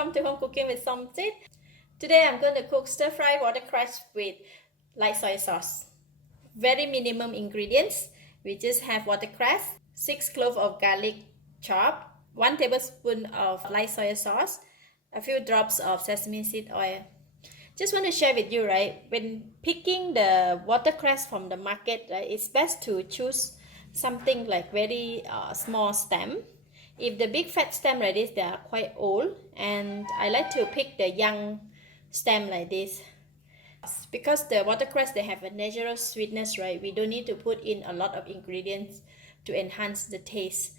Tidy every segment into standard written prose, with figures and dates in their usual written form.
welcome to Home Cooking with Somjit. Today I'm going to cook stir-fry watercress with light soy sauce. Very minimum ingredients. We just have watercress, 6 cloves of garlic chopped, 1 tablespoon of light soy sauce, a few drops of sesame seed oil. Just want to share with you, right, when picking the watercress from the market, right, it's best to choose something like very small stem. If the big fat stem like this, they are quite old, and I like to pick the young stem like this. Because the watercress, they have a natural sweetness, right? We don't need to put in a lot of ingredients to enhance the taste.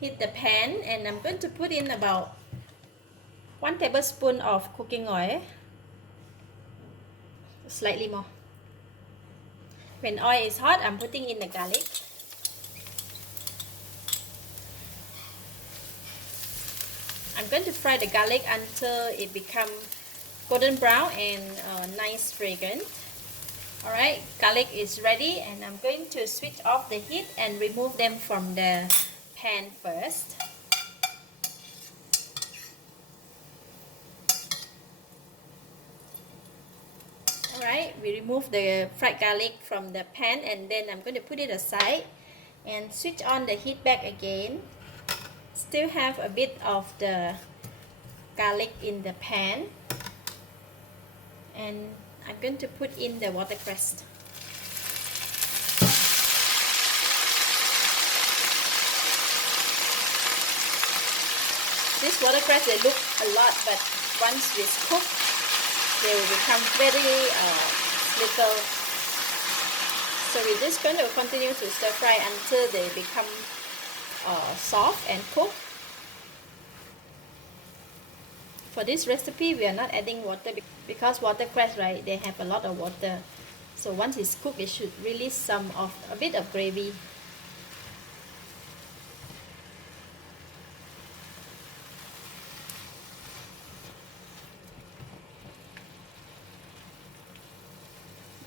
Heat the pan, and I'm going to put in about 1 tablespoon of cooking oil, slightly more. When oil is hot, I'm putting in the garlic. I'm going to fry the garlic until it becomes golden brown and nice fragrant. Alright, garlic is ready, and I'm going to switch off the heat and remove them from the pan first. Alright, we remove the fried garlic from the pan, and then I'm going to put it aside and switch on the heat back again. Still have a bit of the garlic in the pan, and I'm going to put in the watercress. This watercress, they look a lot, but once it's cooked, they will become very little. So we're just going to continue to stir fry until they become soft and cooked. For this recipe, we are not adding water because watercress, right, they have a lot of water. So once it's cooked, it should release a bit of gravy.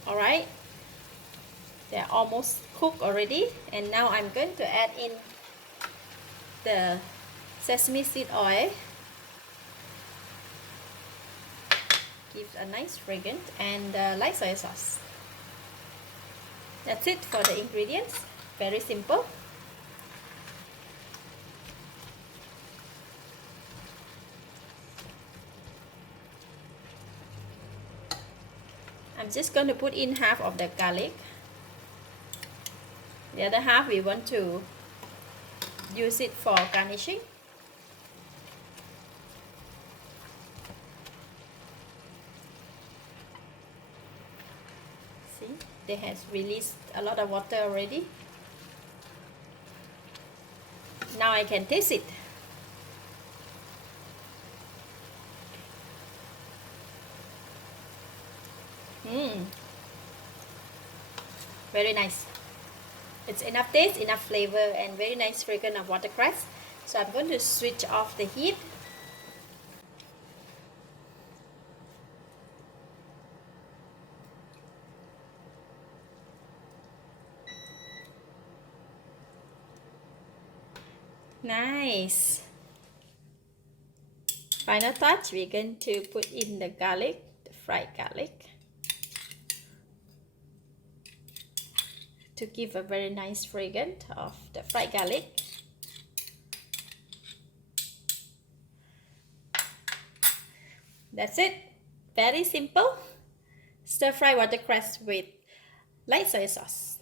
Alright, they're almost cooked already, and now I'm going to add in the sesame seed oil. Gives a nice fragrance, and light soy sauce. That's it for the ingredients. Very simple. I'm just going to put in half of the garlic. The other half we want to use it for garnishing. See, they has released a lot of water already. Now I can taste it. Very nice. It's enough taste, enough flavor, and very nice fragrance of watercress. So I'm going to switch off the heat. Nice. Final touch, we're going to put in the garlic, the fried garlic, to give a very nice fragrance of the fried garlic. That's it. Very simple. Stir-fry watercress with light soy sauce.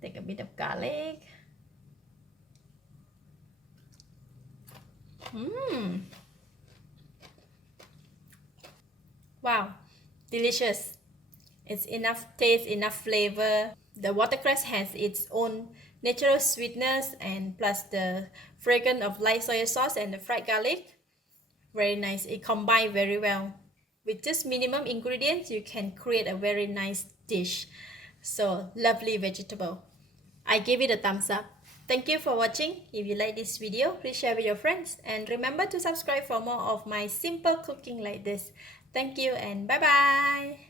Take a bit of garlic. Wow, delicious. It's enough taste, enough flavor. The watercress has its own natural sweetness, and plus the fragrance of light soy sauce and the fried garlic. Very nice. It combined very well. With just minimum ingredients, you can create a very nice dish. So lovely vegetable. I give it a thumbs up. Thank you for watching. If you like this video, please share with your friends, and remember to subscribe for more of my simple cooking like this. Thank you and bye bye.